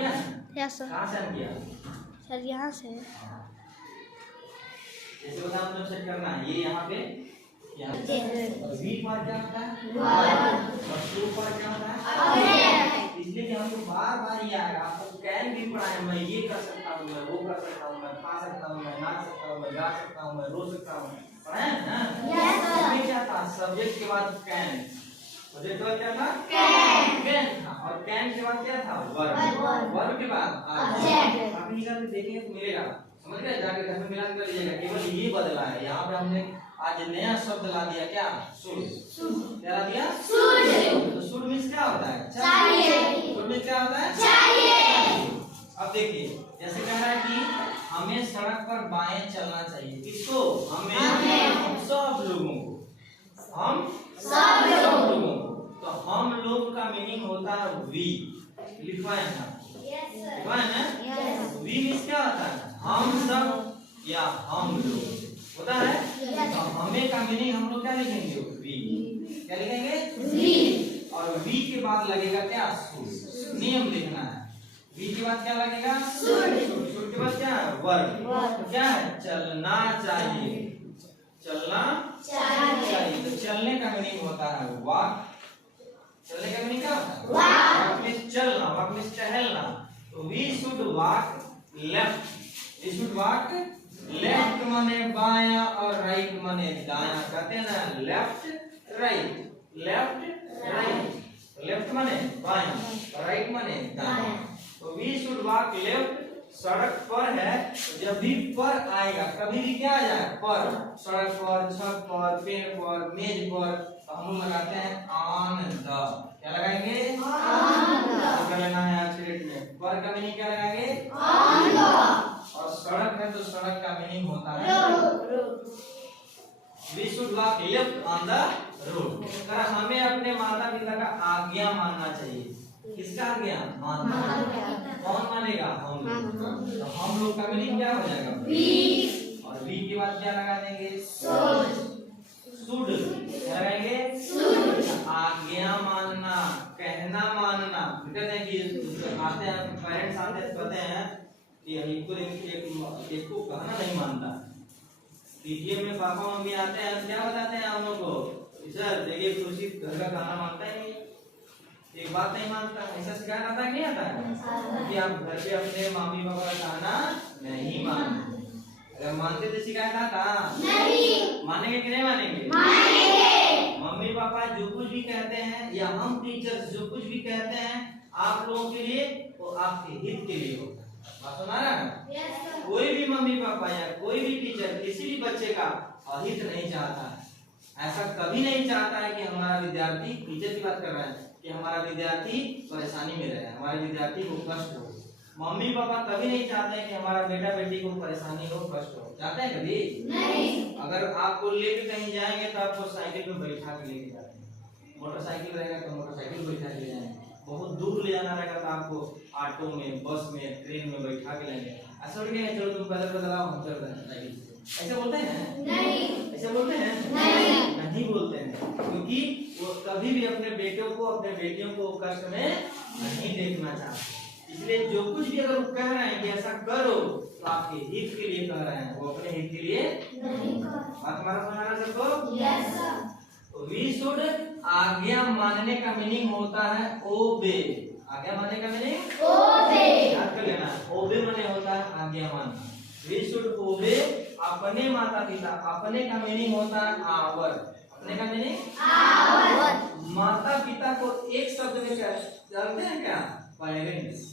किया ना? Yes sir. कहाँ से ऑन किया? सर यहाँ से। जैसे बता मतलब सेट करना है ये यहाँ पे यहाँ वी पर क्या होता है और टू पर क्या होता है इसलिए कि हमको बार बार ये आएगा। आपको कैन भी पढ़ाए मैं ये कर सकता हूँ मैं वो कर सकता हूँ मैं खा सकता हूँ मैं नाच सकता हूँ मैं गा सकता हूँ मैं रो सकता हूँ पढ़ाए ना। इसमें क्या था सब्जेक्ट के बाद कैन सब्जेक्ट के बाद क्या था कैन था और कैन के बाद क्या था वर्ब वर्ब के बाद ऑब्जेक्ट। आप निकाल के देखेंगे तो मिलेगा समझ गए जाके घर में मिला कर लीजिएगा। केवल ये बदला है यहाँ पे हमने आज नया शब्द ला दिया क्या शुड क्या ला दिया शुड। तो शुड मींस क्या होता है चाहिए। शुड मींस क्या होता है चाहिए। अब देखिए जैसे कह रहा है कि हमें सड़क पर बाएं चलना चाहिए किसको हमें सब लोगों को हम सब लोगों को। तो हम लोग का मीनिंग होता है वी लिखवा है ना लिखवा है ना वी मींस क्या होता है हम सब या हम लोग होता है। तो हमें का मीनिंग हम लोग क्या लिखेंगे वी क्या लिखेंगे वी और वी के बाद लगेगा क्या शुड। नियम लिखना है वी के बाद क्या लगेगा शुड शुड के बाद क्या वर्ब क्या है चलना चाहिए चलना चाहिए। तो चलने का मीनिंग होता है वॉक। चलने का मीनिंग क्या होता है वॉक मींस चलना वॉक मींस टहलना। तो we should walk left we should walk left माने बायां और राइट माने दायां कहते हैं ना लेफ्ट राइट लेफ्ट माने बायां और राइट माने दायां। तो वी शुड वॉक लेफ्ट सड़क पर है तो जब भी पर आएगा कभी भी क्या आ जाए पर सड़क पर छत पर पेड़ पर मेज पर तो हम लोग लगाते हैं ऑन द क्या लगाएंगे ऑन द करना है एक्सीडेंट में पर का मीनिंग क्या लगाएंगे ऑन द और सड़क है तो सड़क का मीनिंग होता है road. We should walk left on the road. हमें अपने माता पिता का आज्ञा मानना चाहिए किसका आज्ञा मानना कौन मानेगा हम लोग। तो हम लोग का मीनिंग क्या हो जाएगा वी और वी के बाद क्या लगा देंगे शुड क्या लगाएंगे शुड। आज्ञा मानना कहना मानना कहते हैं कि आते हैं पेरेंट्स आते हैं कहते हैं कि एक को कहना नहीं मानता। पीटीएम में पापा मम्मी आते हैं क्या बताते हैं हम लोग को सर देखिए खुशी घर का खाना मानता ही नहीं एक बात नहीं मानता ऐसा सिखाया आता है नहीं आता है कि आप घर पे अपने मम्मी पापा का खाना नहीं मानते। अगर मानते तो शिकायत आता नहीं मानेंगे कि नहीं मानेंगे मम्मी पापा जो कुछ भी कहते हैं या हम टीचर्स जो कुछ भी कहते हैं आप लोगों के लिए वो आपके हित के लिए होता है। बात सुना रहा है कोई भी मम्मी पापा या कोई भी टीचर किसी भी बच्चे का अहित नहीं चाहता है। ऐसा कभी नहीं चाहता है कि हमारा विद्यार्थी टीचर की बात कर रहा है कि हमारा विद्यार्थी परेशानी में रहे हमारे विद्यार्थी को कष्ट हो। मम्मी पापा कभी नहीं चाहते हैं कि हमारा बेटा बेटी को परेशानी हो कष्ट हो चाहते हैं कभी नहीं। अगर आपको लेके कहीं जाएंगे तो आपको साइकिल पे बैठा के लेके जाते हैं मोटरसाइकिल रहेगा तो मोटरसाइकिल बैठा के ले जाएंगे बहुत दूर ले जाना रहेगा तो आपको ऑटो में बस में ट्रेन में बैठा के लेंगे। ऐसा नहीं चलो तुम पैदल आओ हम चल रहे हैं साइकिल से ऐसे बोलते हैं नहीं ऐसे बोलते हैं नहीं बोलते हैं क्योंकि वो कभी भी अपने बेटों को अपने बेटियों को कष्ट में नहीं देखना चाहते। इसलिए जो कुछ भी अगर वो कह रहे हैं कि ऐसा करो तो आपके हित के लिए कह रहे हैं वो अपने हित के लिए नहीं बात हमारा समझना सबको यस सर। तो वी शुड आज्ञा मानने का मीनिंग होता है ओबे। आज्ञा मानने का मीनिंग ओबे याद कर लेना ओबे माने होता है आज्ञा मानना। वी शुड ओबे अपने माता पिता अपने का मीनिंग होता है आवर अपने का मीनिंग आवर। माता पिता को एक शब्द में क्या जानते हैं क्या पेरेंट्स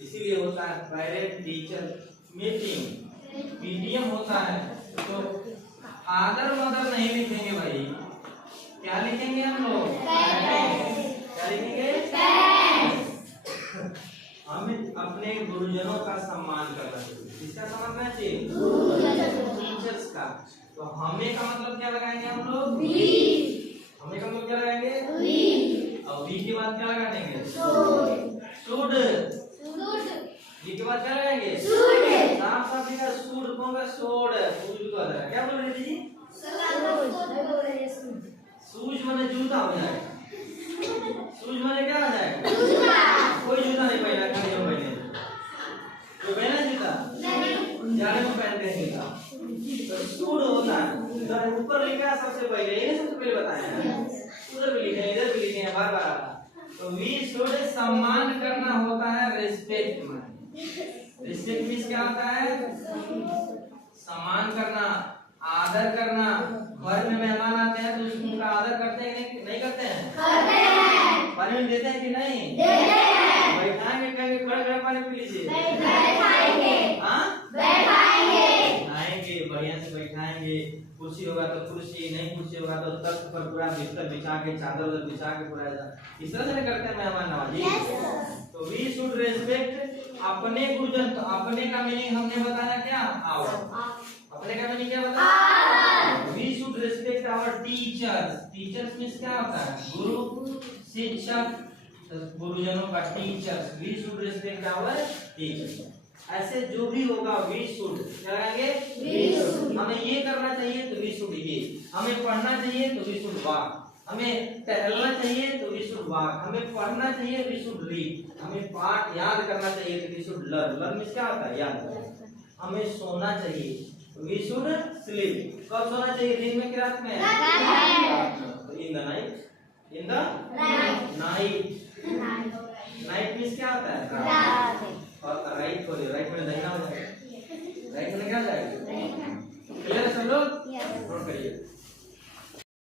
इसीलिए होता है पेरेंट टीचर मीटिंग पीटीएम होता है। तो फादर मदर नहीं लिखेंगे भाई क्या लिखेंगे हम लोग क्या लिखेंगे हमें अपने गुरुजनों का सम्मान करना चाहिए। किसका सम्मान करना चाहिए टीचर्स का। तो हमें का मतलब क्या लगाएंगे हम लोग हमें का मतलब क्या लगाएंगे और वी के बाद क्या लगा देंगे शुड वी के बाद क्या लगाएंगे साफ साफ लिखा शुड कौन का सोड क्या बोल रहे जी शूज माने जूता हो जाएगा शूज माने क्या हो जाएगा कोई जूता नहीं पहना खाली हम पहले, ये सबसे पहले बताया है, उधर भी लिखे इधर भी लिखे बार बार आता। तो वी शुड सम्मान करना होता है रिस्पेक्ट में। रिस्पेक्ट मींस क्या होता है? सम्मान करना, आदर करना। घर में मेहमान आते हैं तो उनका आदर करते हैं नहीं करते हैं? करते हैं। पानी देते हैं कि नहीं? देते हैं। बैठाएंगे कहेंगे खड़े पानी पी लीजिए, बैठाएंगे। हाँ बैठाएंगे, बैठाएंगे, बढ़िया से बैठाएंगे। कुर्सी होगा तो कुर्सी, नहीं कुर्सी होगा तो तख्त पर पूरा बिस्तर बिछा के, चादर उधर बिछा के पूरा इस तरह से करते हैं मेहमान नवाजी। तो वी शुड रेस्पेक्ट अपने गुरुजन। तो अपने का मीनिंग हमने बताया क्या? आओ, अपने का मीनिंग क्या बताया? We should respect our teachers. Teachers means क्या होता है? गुरु, शिक्षक, गुरुजनों का teachers. We should respect our teachers. ऐसे जो भी होगा वी शुड क्या कहेंगे? We should. हमें ये करना चाहिए तो वी शुड ये, हमें पढ़ना चाहिए तो वी शुड वॉक, हमें टहलना चाहिए तो वी शुड वॉक, हमें पढ़ना चाहिए वी शुड रीड, हमें पाठ याद करना चाहिए तो we should learn. Learn means क्या होता है? याद। हमें सोना चाहिए वी शुड स्लीप। कब सोना चाहिए? दिन में कि रात में? In the night, in the night. Night means क्या होता है?